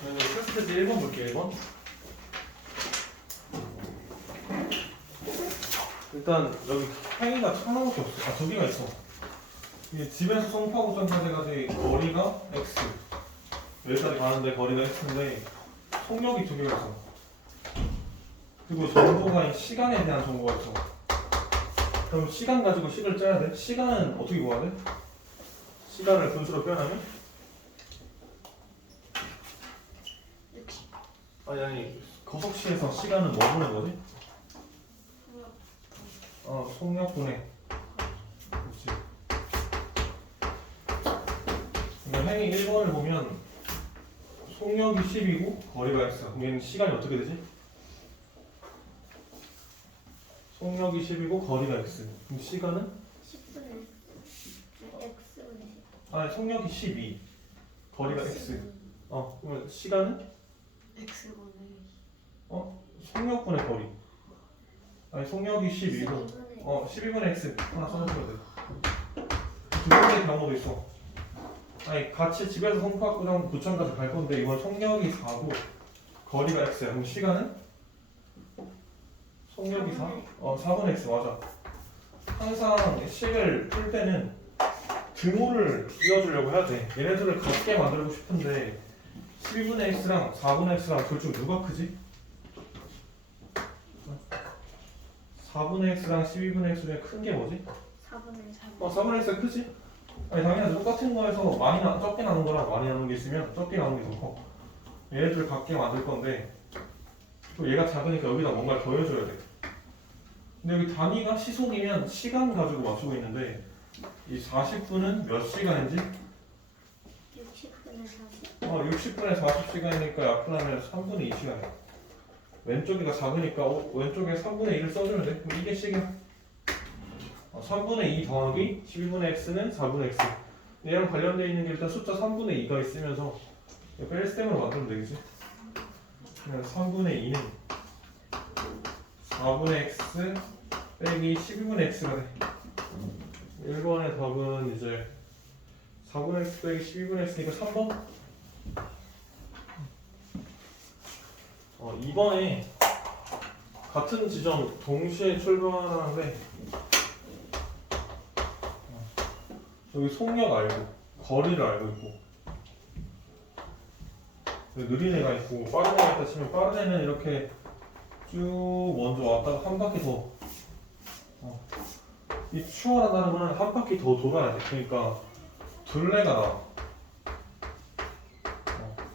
그러면 테스트지 1번 볼게요 1번. 일단 여기 행위가 하나밖에 없어 아 두 개가 있어. 이게 집에서 송파구점까지 거리가 x. 여기까지 가는데 거리가 x인데 속력이 두 개가 있어. 그리고 정보가 이 시간에 대한 정보가 있어. 그럼 시간 가지고 식을 짜야 돼? 시간은 어떻게 구해야 돼? 시간을 분수로 표현하면? 아니 아니 거속시에서 시간은 뭐 보는 거지? 어 속력분해 그렇지 그러니까 행위 1번을 보면 속력이 10이고 거리가 x야 그럼 얘는 시간이 어떻게 되지? 속력이 10이고 거리가 x 그럼 시간은? 10분의 x분의 아니 속력이 12 거리가 x 어 그러면 시간은? X분의 속력분의 거리 아니 속력이 12고 12분의 어 12분의 x 하나 써주셔도 돼. 두 번째 경우도 있어. 아니 같이 집에서 송파구랑 부천까지 갈 건데 이건 속력이 4고 거리가 x야. 그럼 시간은? 속력이 4? 어 4분의 x 맞아. 항상 식을 풀 때는 등호를 이어주려고 해야 돼. 얘네들을 같게 만들고 싶은데 12분의 x랑 4분의 x랑 둘 중 누가 크지? 4분의 x랑 12분의 x 중에 큰 게 뭐지? 4분의 4 어, 4분의 x가 크지? 아니 당연하지 똑같은 거에서 많이 나, 적게 나는 거랑 많이 나는 게 있으면 적게 나는 게더 커. 얘네들 같게 만들 건데 또 얘가 작으니까 여기다 뭔가를 더해줘야 돼. 근데 여기 단위가 시속이면 시간 가지고 맞추고 있는데 이 40분은 몇 시간인지 60분의 40 어 60분에 40시간이니까 약분하면 3분의 2시간이야. 왼쪽이가 작으니까 오- 왼쪽에 3분의 1을 써주면 돼. 그럼 이게 식이야. 어, 3분의 2 더하기 12분의 x는 4분의 x. 얘랑 관련되어 있는 게 일단 숫자 3분의 2가 있으면서 뺄스템으로 만들면 되겠지. 그냥 3분의 2는 4분의 x 빼기 12분의 x가 돼. 1번의 답은 이제 4분의 x 빼기 12분의 x니까 3번? 어, 이번에 같은 지점 동시에 출발하는데 어, 여기 속력 알고 거리를 알고 있고 느린 애가 있고 빠른 애가 있다 치면 빠른 애는 이렇게 쭉 먼저 왔다가 한 바퀴 더 어, 이 추월한다는 거는 한 바퀴 더 돌아야 돼. 그러니까 둘레가 나와. 어,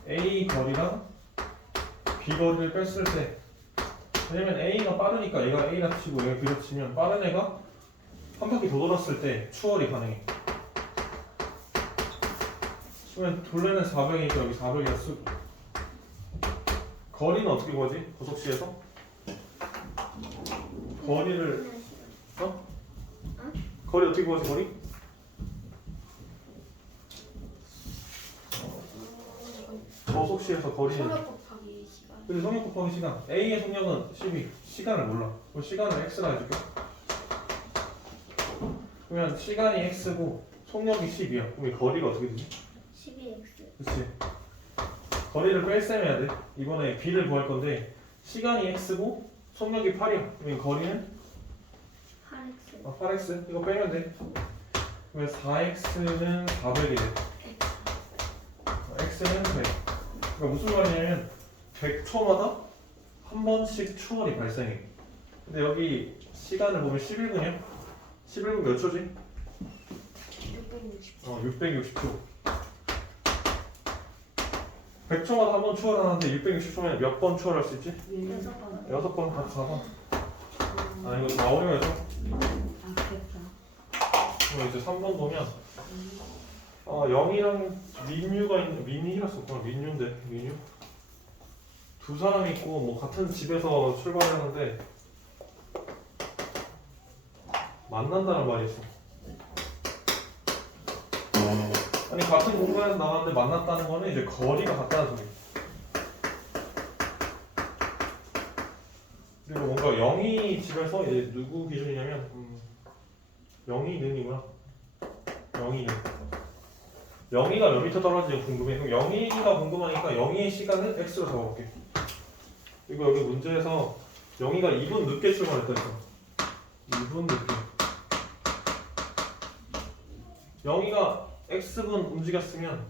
A 거리랑 B 거리를 뺐을 때 왜냐면 A가 빠르니까 얘가 A라 치고 얘가 B라 치면 빠른 애가 한 바퀴 더 돌았을 때 추월이 가능해 그러면 둘레는 400이니까 여기 400이라 쓰고 거리는 어떻게 구하지? 고속시에서? 거리를 어? 거리 어떻게 구하지 거리? 고속시에서 거리는 속력 곱하기 시간. 근데 속력 곱하기 시간. A의 속력은 12 시간을 몰라. 그럼 시간을 X라 해줄게. 그러면 시간이 X고 속력이 10이야. 그럼 이 거리가 어떻게 되지? 12x 그치. 거리를 뺄셈해야 돼. 이번에 B를 구할 건데 시간이 X고 속력이 8이야. 그럼 이 거리는? 8x 어, 8X 이거 빼면 돼. 그러면 4X는 400이 돼 어, X는 100 그러니까 무슨 말이냐면 100초마다 한 번씩 추월이 발생해. 근데 여기 시간을 보면 11분이야 11분 몇 초지? 660 어 660초. 100초마다 한 번 추월하는데 660초면 몇 번 추월할 수 있지? 6번. 6번 다 4번? 아 이거 다 어려워서 아 그랬다 그럼 이제 3번 보면 어 0이랑 민유가 있는 민희라 썼구나. 민유인데 민유? 두 사람이 있고 뭐 같은 집에서 출발하는데 만난다는 말이 있어. 아니 같은 공간에서 나왔는데 만났다는 거는 이제 거리가 같다는 소리. 그리고 뭔가 0이 집에서 이제 누구 기준이냐면 음, 0이 는이구나. 0이 는 영희가 몇 미터 떨어지는지 궁금해. 그럼 영희가 궁금하니까 영희의 시간을 x로 적어볼게. 이거 여기 문제에서 영희가 2분 늦게 출발했다 했어. 2분 늦게. 영희가 x분 움직였으면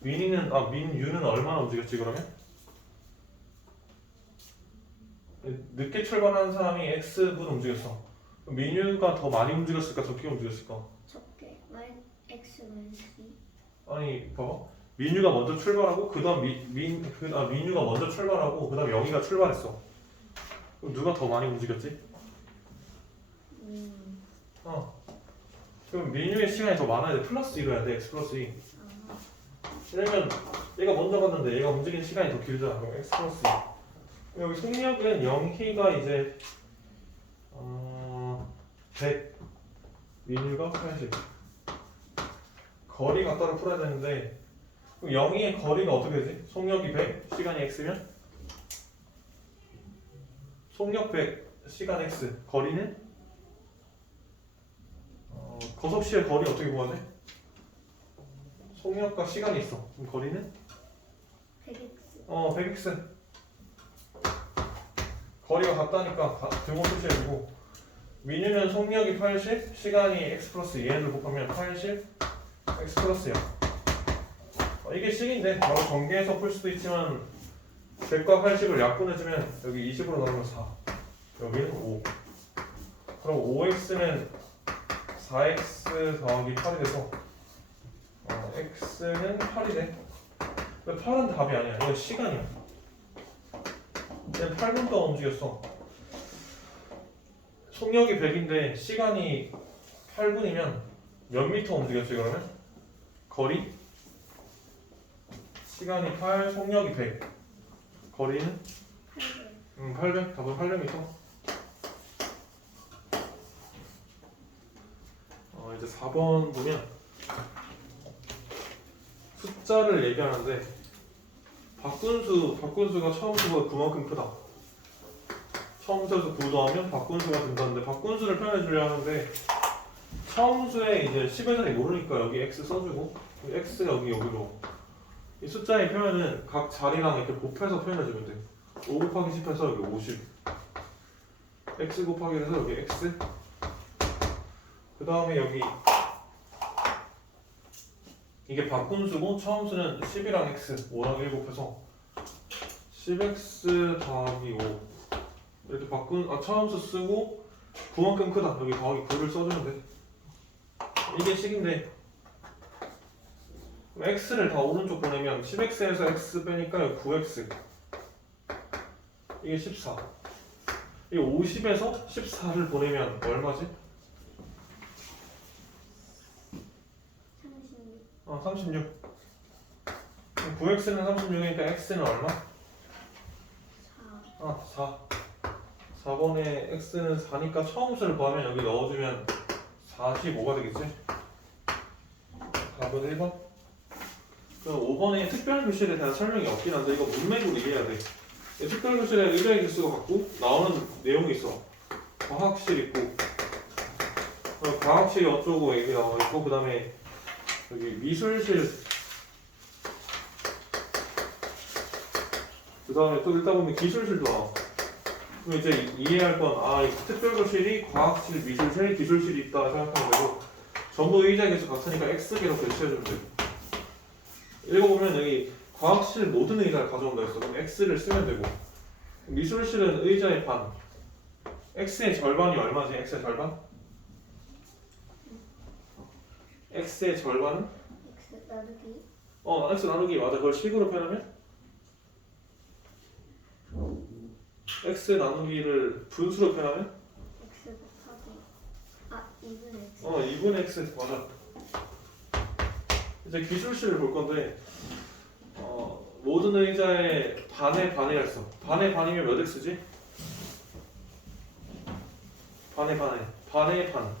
민이는 아 민유는 얼마나 움직였지 그러면? 늦게 출발하는 사람이 x분 움직였어. 그럼 민유가 더 많이 움직였을까 적게 움직였을까? 적게 마이 x 마이너스 2 아니 봐봐 민유가 먼저 출발하고 그다음 민민 아, 민유가 먼저 출발하고 그다음 영희가 출발했어. 그럼 누가 더 많이 움직였지? 음, 어. 그럼 민유의 시간이 더 많아야 돼. 플러스 1로 해야 돼. x 플러스 2. 아, 왜냐면 얘가 먼저 갔는데 얘가 움직인 시간이 더 길잖아. 그럼 x 플러스 2. 여기 속력은 0키가 이제 어, 100 민유가 80 거리가 따로 풀어야 되는데 그럼 0의 거리가 어떻게 되지? 속력이 100 시간이 x면? 속력 100 시간 x. 거리는? 어, 거속시의 거리 어떻게 구하지? 속력과 시간이 있어. 그럼 거리는? 100x 어 100x 거리가 같다니까. 가- 등호 표시해주고. 민유는 속력이 80 시간이 x 플러스 2n을 곱하면 80 x 플러스야 어, 이게 식인데 바로 전개해서 풀 수도 있지만 100과 80을 약분해주면 여기 20으로 나누면 4 여기는 5 그럼 5x는 4x 더하기 8이 돼서 어, x는 8이 돼 왜 8은 답이 아니야. 이건 시간이야. 얘는 8분 동안 움직였어. 속력이 100인데 시간이 8분이면 몇 미터 움직였지 그러면? 거리? 시간이 8, 속력이 100. 거리는? 800 음, 800. 답은 800m. 어, 이제 4번 보면 숫자를 얘기하는데 박분수, 박분수가 처음 수보다 그만큼 크다. 처음 수에서 9 더하면 박분수가 된다는데 박분수를 표현해 주려 하는데 처음 수에 이제 10의 자리 모르니까 여기 x 써주고 x가 여기 여기로. 이 숫자의 표현은 각 자리랑 이렇게 곱해서 표현해 주면 돼. 5 곱하기 10해서 여기 50 x 곱하기 해서 여기 x. 그 다음에 여기 이게 바꾼수고 처음 수는 10이랑 x 5랑 1 곱해서 10x 더하기 5 이렇게 바꾼 아 처음 수 쓰고 9만큼 크다. 여기 더하기 9를 써주면 돼 이게 식인데 그럼 x를 다 오른쪽 보내면 10x에서 x 빼니까 여기 9x 이게 14 이게 50에서 14를 보내면 얼마지? 36 어, 36. 9x는 36이니까 x는 얼마? 4 아, 4. 4번에 x는 4니까 처음 수를 구하면 여기 넣어주면 45가 되겠지? 답은 1번. 그럼 5번에 특별 교실에 대한 설명이 없긴 한데 이거 문맥으로 이해해야 돼. 이 특별 교실에 의자의 개수가 같고 나오는 내용이 있어. 과학실 있고 어, 과학실이 어쩌고 얘기 나와 있고 그 다음에 여기 미술실 그 다음에 또 읽다 보면 기술실도 나와 그럼 이제 이- 이해할 건아 특별교실이 과학실, 미술실, 기술실이 있다 생각하면 되고 전부 의자 개수 같으니까 X개로 배치해주면 돼 읽어보면 여기 과학실 모든 의자를 가져온다 했어 그럼 X를 쓰면 되고 미술실은 의자의 반 X의 절반이 얼마지? X의 절반? X의 절반은? x 나누기 어, x 나누기 맞아. 그걸 식으로 표현하면 x 나누기를 분수로 표현하면 x 곱하기 아 2분의 x 어, 2분의 x 맞아. 이제 기술실을 볼 건데 어, 모든 의자의 반의 반이라 했어. 반의 반이면 몇 x지? 반의 반에 반의 반.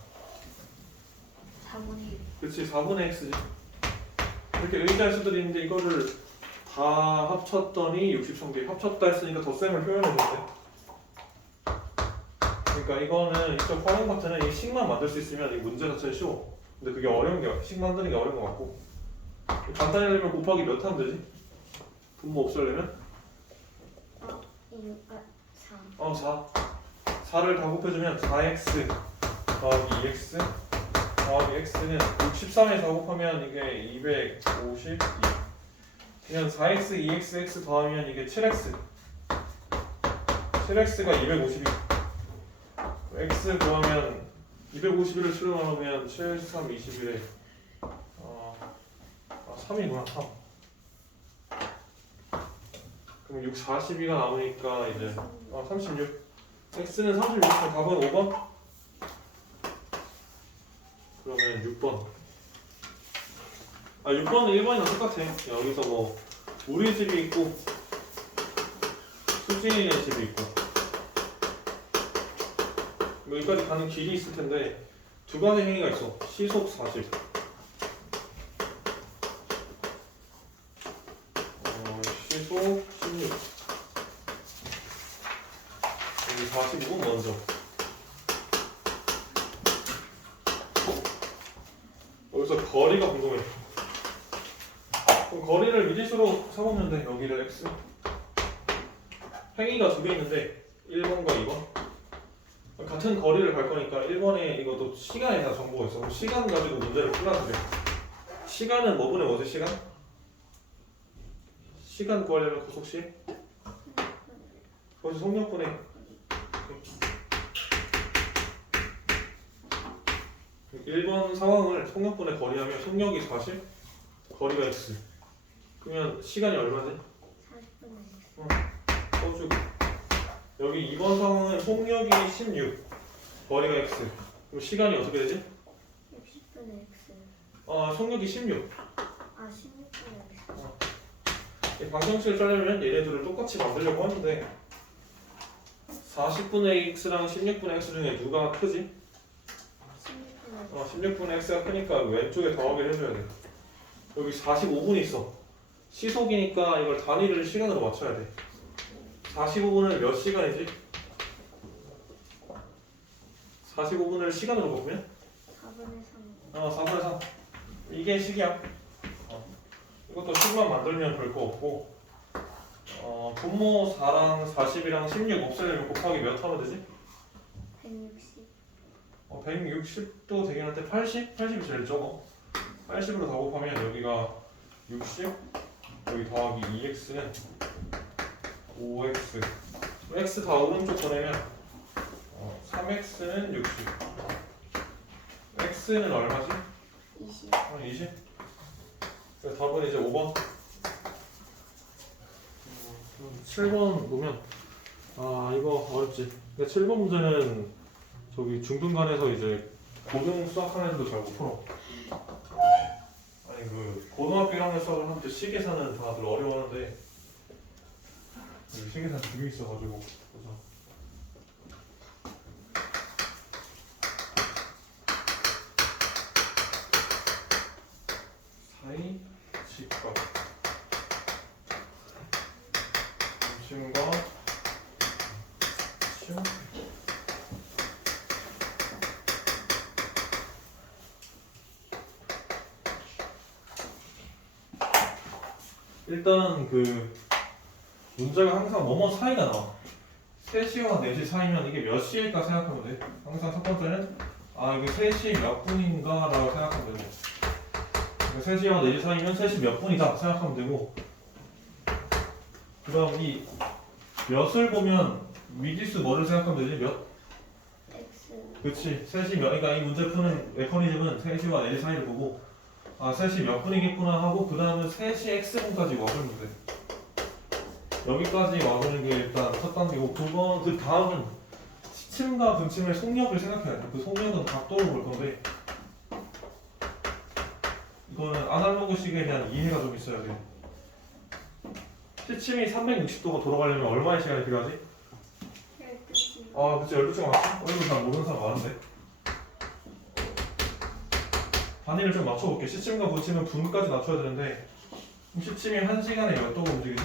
4분의 1 그렇지 4분의 x지 이렇게 의자의 수들이 있는데 이거를 다 합쳤더니 63개 합쳤다 했으니까 덧셈을 표현해줬대 그러니까 이거는 이쪽 활용 파트는 이 식만 만들 수 있으면 이 문제 자체는 쉬워 근데 그게 어려운 게식 만드는 게 어려운 것 같고 간단히 하려면 곱하기 몇 하면 되지? 분모 없애려면? 어, 이거 아, 3. 어 4. 4를 다 곱해주면 4x 더하기 2x 더하기 x는 63에 4 곱하면 이게 252 그냥 4x, 2x, x 더하면 이게 7x 7x가 252 x 구하면 251을 추론하면 7, 3, 21에 어, 아, 3이구나 3 그럼 6, 42가 남으니까 이제 어, 36 x는 36이면 답은 5번? 그러면 6번 아 6번은 1번이랑 똑같아. 여기서 뭐 우리 집이 있고 수진이네 집이 있고. 뭐 여기까지 가는 길이 있을 텐데 두 가지 행위가 있어. 시속 40 3학년대 여기를 x. 행위가 두 개 있는데 1번과 2번. 같은 거리를 갈 거니까 1번에 이것도 시간에 다 정보가 있어. 그럼 시간 가지고 문제를 풀라는데 시간은 뭐분의 뭐지 시간? 시간 구하려면 구속시 거기 속력분의 1번 상황을 속력분의 거리하면 속력이 40 거리가 x. 그러면 시간이 얼마지? 40분의 써주고. 여기 2번 상황은 속력이 16, 거리가 x. 그럼 시간이 어떻게 되지? 60분의 x. 아, 속력이 16. 아, 16분의 x. 이 방정식을 짜려면 얘네들을 똑같이 만들려고 하는데 40분의 x랑 16분의 x 중에 누가 크지? 16분의 x. 어, 16분의 x가 크니까 왼쪽에 더하기를 해줘야 돼. 여기 45분이 있어. 시속이니까 이걸 단위를 시간으로 맞춰야 돼. 45분은 몇 시간이지? 45분을 시간으로 바꾸면? 4분의 3. 어, 4분의 3. 이게 식이야. 어. 이것도 식만 만들면 별거 없고. 어, 분모 4랑 40이랑 16 없애려면 곱하기 몇 하면 되지? 160. 어, 160도 되긴 한데 80? 80이 제일 적어 80으로 다 곱하면 여기가 60 여기 더하기 2x는 5x x 다 오른쪽 보내면 어, 3x는 60 x는 얼마지? 20. 한 20? 그래서 답은 이제 5번 7번 보면 아 이거 어렵지 근데 7번 문제는 저기 중등간에서 이제 고등 수학하는 애들도 잘 못 풀어 아니 그 고등학교 1학년 수학을 하는데 시계사는 다들 어려워하는데 여기 시계사 두개 있어가지고 그래서. 사이 직각. 중심과 시험 일단 그 문제가 항상 뭐뭐 사이가 나와. 3시와 4시 사이면 이게 몇 시일까 생각하면 돼? 항상 첫 번째는 아 이게 3시 몇 분인가 라고 생각하면 되고. 3시와 4시 사이면 3시 몇 분이다 생각하면 되고. 그럼 이 몇을 보면 미지수 뭐를 생각하면 되지? 몇? 그치. 3시 몇 그러니까 이 문제 푸는 메커니즘은 3시와 4시 사이를 보고 아 3시 몇 분이겠구나 하고 그 다음에 3시 x분까지 와주면 돼 여기까지 와주는 게 일단 첫 단계고 그건 그 다음은 시침과 분침의 속력을 생각해야 돼그 속력은 각도로 볼 건데 이거는 아날로그식에 대한 이해가 좀 있어야 돼 시침이 360도가 돌아가려면 얼마의 시간이 필요하지? 12시. 아 그치 12시간 맞지? 얼굴 잘 모르는 사람 많은데 단위를 좀 맞춰볼게 시침과 분침은 분까지 맞춰야 되는데 시침이 1시간에 몇 도가 움직이지?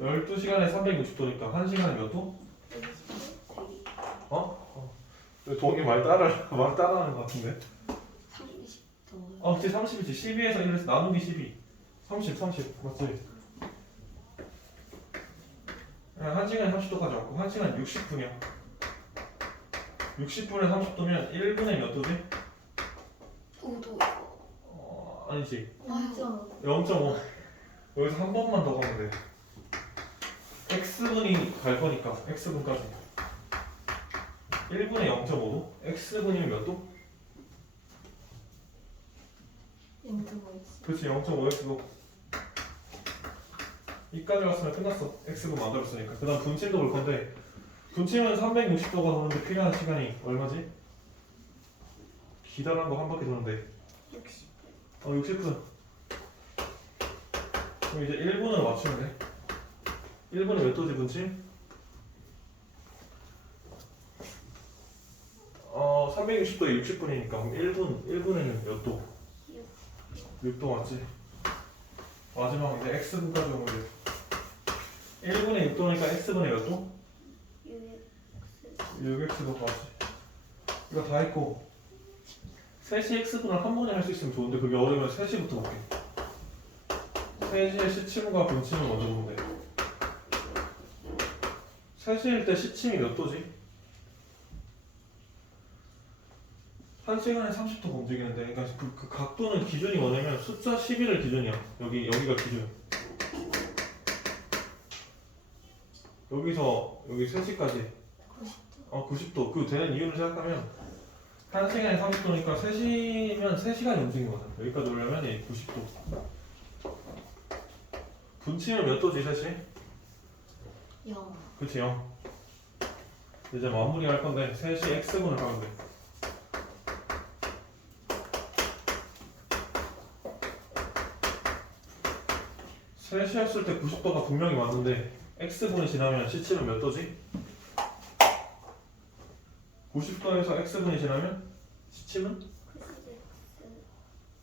열두 시간에 360도니까 1시간에 몇 도? 120도? 어? 어. 동이 말 따라 말 따라하는 것 같은데. 30 더. 어, 그치 30이지. 12에서 1에서 나누기 12. 30, 30 맞지? 한 시간에 30도까지 왔고 한 시간 60분이야. 60분에 30도면 1분에 몇 도지? 5도. 어, 아니지. 완전 0.5 여기서 한 번만 더 가면 돼 x분이 갈 거니까 x분까지 1분에 0.5도? x분이면 몇 도? 있어. 그렇지 0.5x도 이까지 왔으면 끝났어 x분 만들었으니까 그 다음 분침도 볼 건데 분침은 360도가 도는데 필요한 시간이 얼마지? 기다란 거 한 바퀴 도는데 60. 어 60분 그럼 이제 1분을 맞추면 돼 1분에 몇 도지 분침? 어 360도에 60분이니까 그럼 1분 1분에는 몇 도? 6도 맞지? 마지막 이제 x분까지 오면 돼 1분에 6도니까 x분에 몇 도? 6. 6x도 맞지 이거 다 했고 3시 x분을 한 번에 할 수 있으면 좋은데 그게 어려우면 3시부터 볼게 3시에 시침과 분침을 먼저 보면 돼 3시일 때 시침이 몇 도지? 1시간에 30도 움직이는데 그러니까 그, 그 각도는 기준이 뭐냐면 숫자 11을 기준이야 여기, 여기가 기준 여기서 여기 3시까지 90도. 어 90도 그 되는 이유를 생각하면 1시간에 30도니까 3시면 3시간이 움직인 거잖아 여기까지 오려면 이 90도 분침은 몇 도지 3시? 0. 그치 0 이제 마무리 할 건데 3시 x분을 하면 돼 셋이 했을 때 90도가 분명히 맞는데 x분이 지나면 시침은 몇 도지? 90도에서 x분이 지나면 시침은? 90.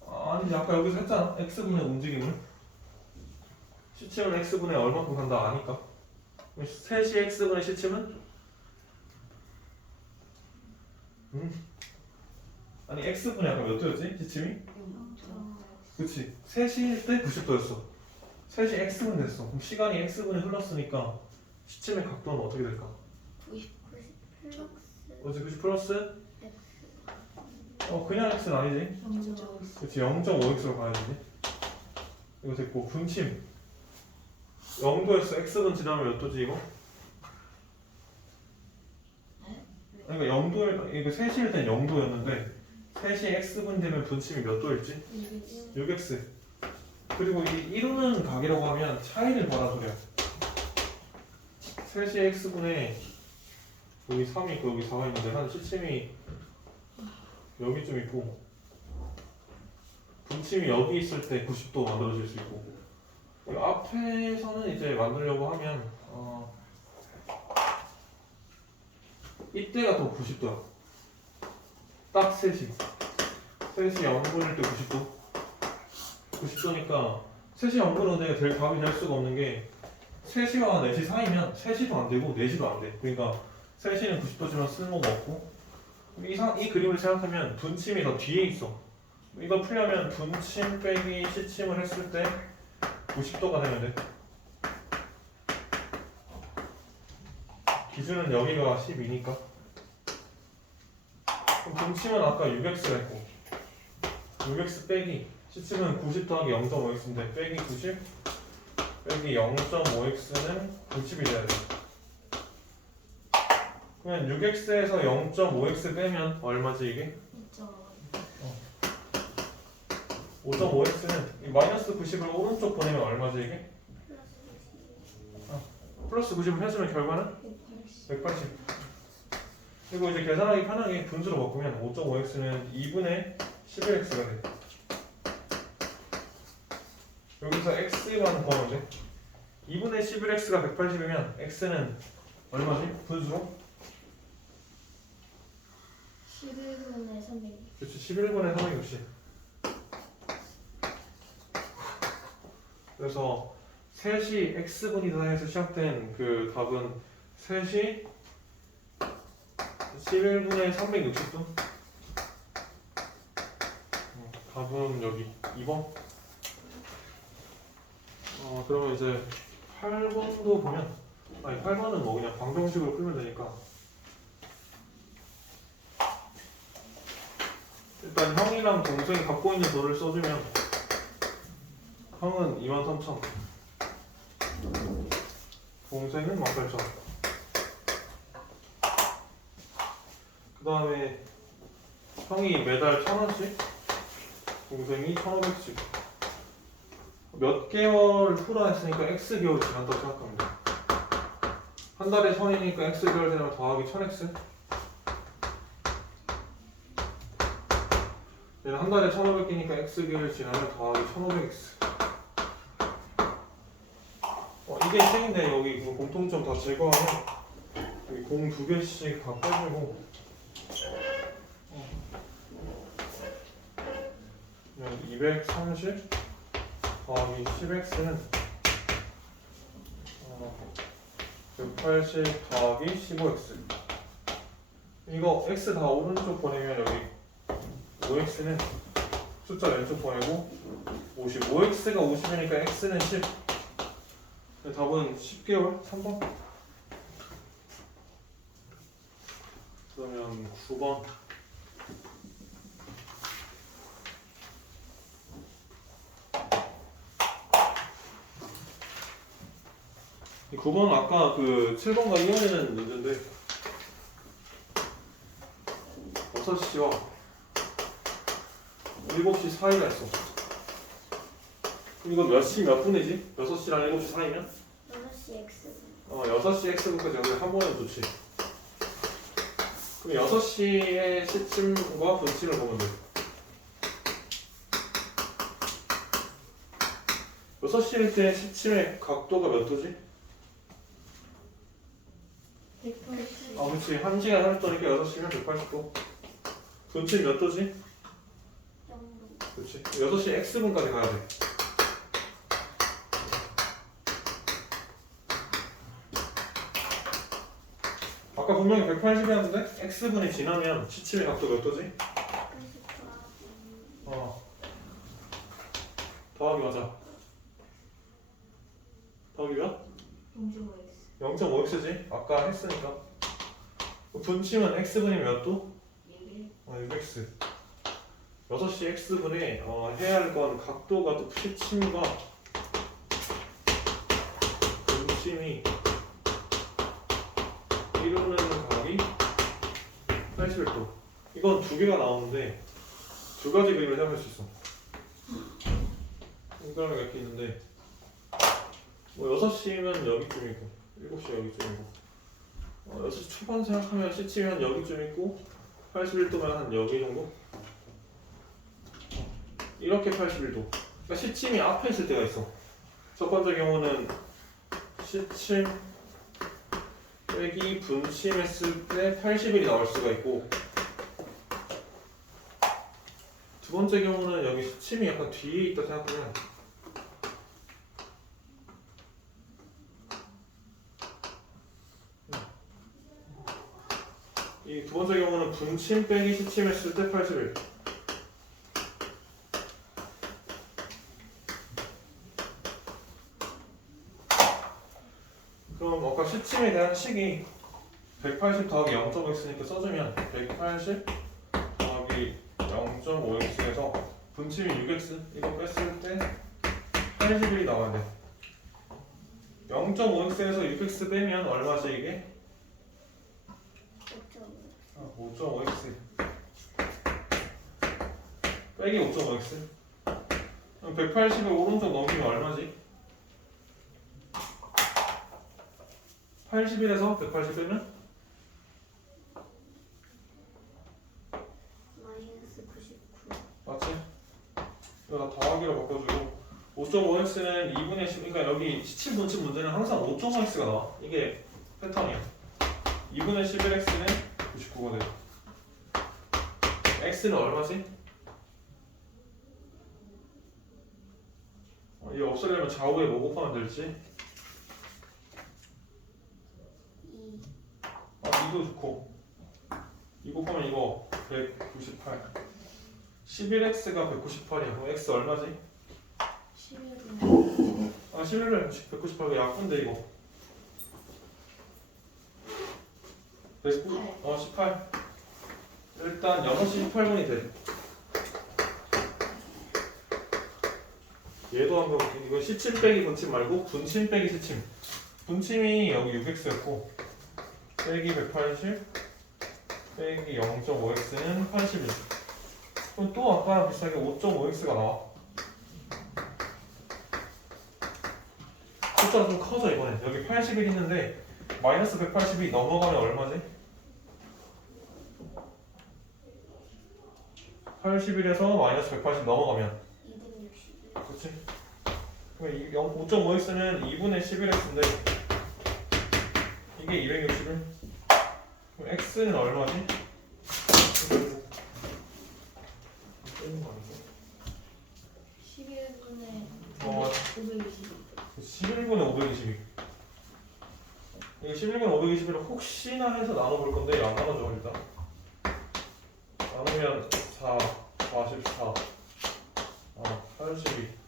아, 아니지 아까 여기서 했잖아 x분의 움직임을 시침은 x분의 얼마큼 간다 아니까 3시 x분의 시침은? 음? 아니 x분이 아까 몇 도였지? 시침이? 0. 그치 3시일 때 90도였어 3시 x분 됐어 그럼 시간이 x분이 흘렀으니까 시침의 각도는 어떻게 될까? 90. 90 플러스 어제 90 플러스? x. 어 그냥 x는 아니지 0.5. 그치 0.5x로 가야 되지 이거 됐고 분침 0도에서 x분 지나면 몇 도지 이거? 그러니까 0도 이거 3시일 땐 0도였는데 3시 x분 되면 분침이 몇 도일지? 6x 그리고 이 이루는 각이라고 하면 차이를 소리야 3시 x분에 여기 3이 있고 여기 4가 있는데 한 시침이 여기쯤 있고 분침이 여기 있을 때 90도 만들어질 수 있고 이 앞에서는 이제 만들려고 하면 어 이때가 더 90도야 딱 3시 3시 0분일 때 90도. 90도니까 3시 0분은 내가 될 답이 될 수가 없는 게 3시와 4시 사이면 3시도 안 되고 4시도 안 돼. 그러니까 3시는 90도지만 쓸모가 없고 이, 상, 이 그림을 생각하면 분침이 더 뒤에 있어. 이거 풀려면 분침 빼기 시침을 했을 때 90도가 되면 돼. 기준은 여기가 12니까. 그럼 분침은 아까 6x가 있고 6x 빼기 시침은 90 더하기 0.5x인데 빼기 90 빼기 0.5x는 90이 돼야 돼. 그러면 6x에서 0.5x 빼면 얼마지 이게? 5.5x는 이 마이너스 90을 오른쪽 보내면 얼마지 이게? 플러스 60. 플러스 90을 해주면 결과는 180. 그리고 이제 계산하기 편하게 분수로 바꾸면 5.5x는 2분의 11x가 돼. 여기서 x만 구하면 돼. 2분의 11x가 180이면 x는 얼마지? 분수로? 11분의 360. 그렇지 11분의 360. 그래서 3시 x분이다 해서 시작된 그 답은 3시 11분의 360도 어, 답은 여기 2번 어 그러면 이제 8번도 보면 아니 8번은 뭐 그냥 방정식으로 풀면 되니까 일단 형이랑 동생이 갖고 있는 돈을 써주면 형은 23,000 동생은 18,000 그 다음에 형이 매달 1,000원씩 동생이 1,500씩. 몇 개월을 풀어 했으니까 X 개월이 지난다고 생각합니다. 한 달에 1000이니까 X 개월 되면 더하기 1000X 얘는 한 달에 1500개니까 X 개월 지나면 더하기 1500X 어, 이게 책인데 여기 그 공통점 다 제거하면 여기 공 두 개씩 다 빼주고 어. 그냥 230 더하기 10x는 어, 180 더하기 15x 이거 x 다 오른쪽 보내면 여기 5x는 숫자 왼쪽 보내고 50 5x가 50이니까 x는 10 답은 10개월? 3번? 그러면 9번. 이 9번 아까 그 7번과 이어지는 문제인데 6시와 7시 사이가 있어 그럼 이거 몇시 몇 분이지? 6시랑 7시 사이면? 6시 X 어, 6시 X부터 여기 한 번에 좋지. 그럼 6시의 시침과 분침을 보면 돼. 6시일 때 시침의 각도가 몇 도지? 180 아, 그렇지. 1시간 30도니까 6시면 180도. 분침 몇 도지? 정도 그렇지. 6시 X분까지 가야 돼. 아까 분명히 180이었는데 X분이 지나면 시침의 각도 몇 도지? 180 더하기 어. 더하기 맞아. 더하기 몇? 0.5x 0.5x지? 아까 했으니까. 분침은 x분이 몇 도? 1 어, 6x. 6시 x분에 어, 해야 할 건 각도가 또 시침과 분침이 이루는 각이 81도. 이건 두 개가 나오는데 두 가지 그림을 생각할 수 있어. 동그라미가 이렇게 있는데 뭐 6시면 여기쯤이고 7시 여기쯤이고 어, 6시 초반 생각하면 시치면 여기쯤 있고 81도면 한 여기 정도? 이렇게 81도 그러니까 시침이 앞에 있을 때가 있어 첫 번째 경우는 시침 빼기 분침했을 때 80일이 나올 수가 있고 두 번째 경우는 여기 시침이 약간 뒤에 있다 생각하면 이 두 번째 경우는 분침 빼기 시침했을 때 81. 그럼 시침에 대한 식이 180 더하기 0.5x니까 써주면 180 더하기 0.5x에서 분침이 6x 이거 뺐을 때 81이 나와야 돼. 0.5x에서 6x 빼면 얼마지 이게? 5.5 5.5x 빼기 5.5x 그럼 180을 오른쪽 넘기면 얼마지? 81에서 180 빼면 마이너스 99 맞지? 이거 다 더하기로 바꿔주고. 5.5x는 2분의 10 그러니까 여기 시침 분침 문제는 항상 5.5x가 나와. 이게 패턴이야. 2분의 11x는 99가 돼 x는 얼마지? 어, 이거 없애려면 좌우에 뭐 곱하면 될지 2아 2도 좋고. 이거 보면 이거 198 11x가 198이야. 그럼 x 얼마지? 11분의 아 11을 198가 약분데 이거. 109, 어18 일단 6시 18분이 돼. 얘도 한번 이거 시침 빼기 분침 말고 분침 빼기 시침. 분침이 여기 6x였고 빼기 180 빼기 0.5x는 81 그럼 또 아까랑 비슷하게 5.5x가 나와. 숫자가 좀 커져 이번엔 여기 81 있는데 마이너스 180이 넘어가면 얼마지? 81에서 마이너스 180 넘어가면. 261 그렇지? 그럼 이 5.5x는 2분의 11x인데 이게 261 그럼 x는 얼마지? 빼는 거 아니죠? 11분의 어. 522 11분의 522 이거 11분의 521을 혹시나 해서 나눠볼 건데 안 나눠줘 일단 나누면 4, 44 아, 82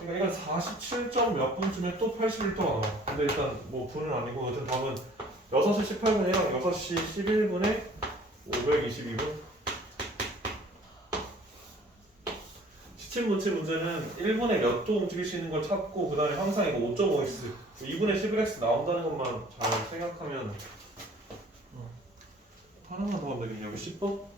그러니까 이건 47점 몇 분쯤에 또 81도가 나와 근데 일단 뭐 분은 아니고 어쨌든 답은 6시 18분이랑 6시 11분에 522분 시침 분치 문제는 1분에 몇 도 움직일 수 있는 걸 찾고 그 다음에 항상 이거 5.5x 2분의 11x 나온다는 것만 잘 생각하면 어. 하나만 더 하면 되겠네 여기 10번?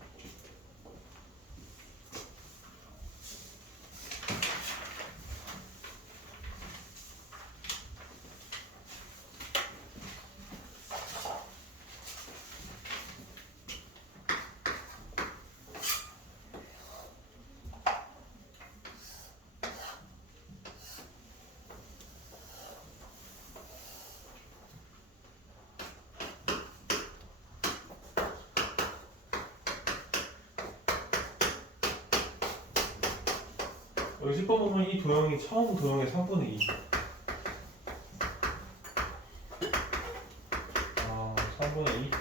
여기 10번 보면 이 도형이 처음 도형의 3분의 2 아, 3분의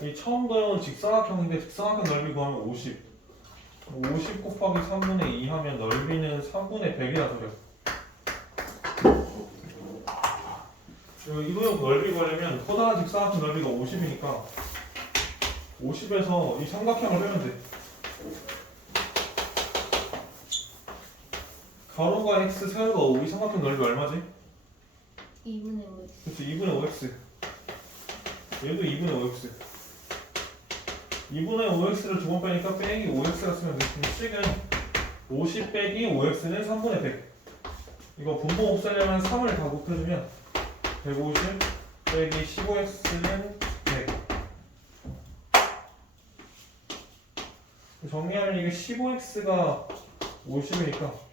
2. 이 처음 도형은 직사각형인데 직사각형 넓이 구하면 50. 50 곱하기 3분의 2 하면 넓이는 3분의 100이라 소리야. 이 도형 넓이 구하려면 커다란 직사각형 넓이가 50이니까 50에서 이 삼각형을 빼면 돼. 가로가 x, 세로가 5, 이 삼각형 넓이 얼마지? 2분의 5 그렇지 2분의 5x 얘도 2분의 5x 2분의 5x를 두 번 빼니까 빼기 5x가 쓰면 돼 그럼 식은 50 빼기 5x는 3분의 100 이거 분모 없애려면 3을 다 곱해주면 150 빼기 15x는 100 정리하면 이게 15x가 50이니까 어,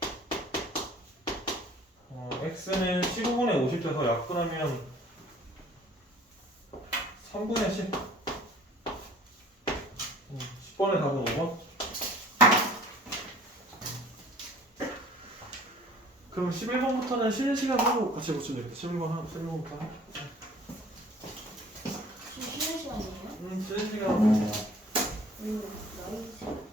x는 15분의 50 돼서 약분하면 3분의 10 음, 10번의 답은 5번? 그럼 11번부터는 쉬는 시간 하고 같이 고치면 되겠다. 11번 하고 11번부터 하고. 지금 쉬는 시간이에요? 음, 쉬는 시간. 오 나이